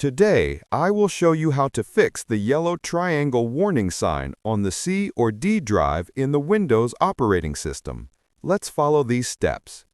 Today, I will show you how to fix the yellow triangle warning sign on the C or D drive in the Windows operating system. Let's follow these steps.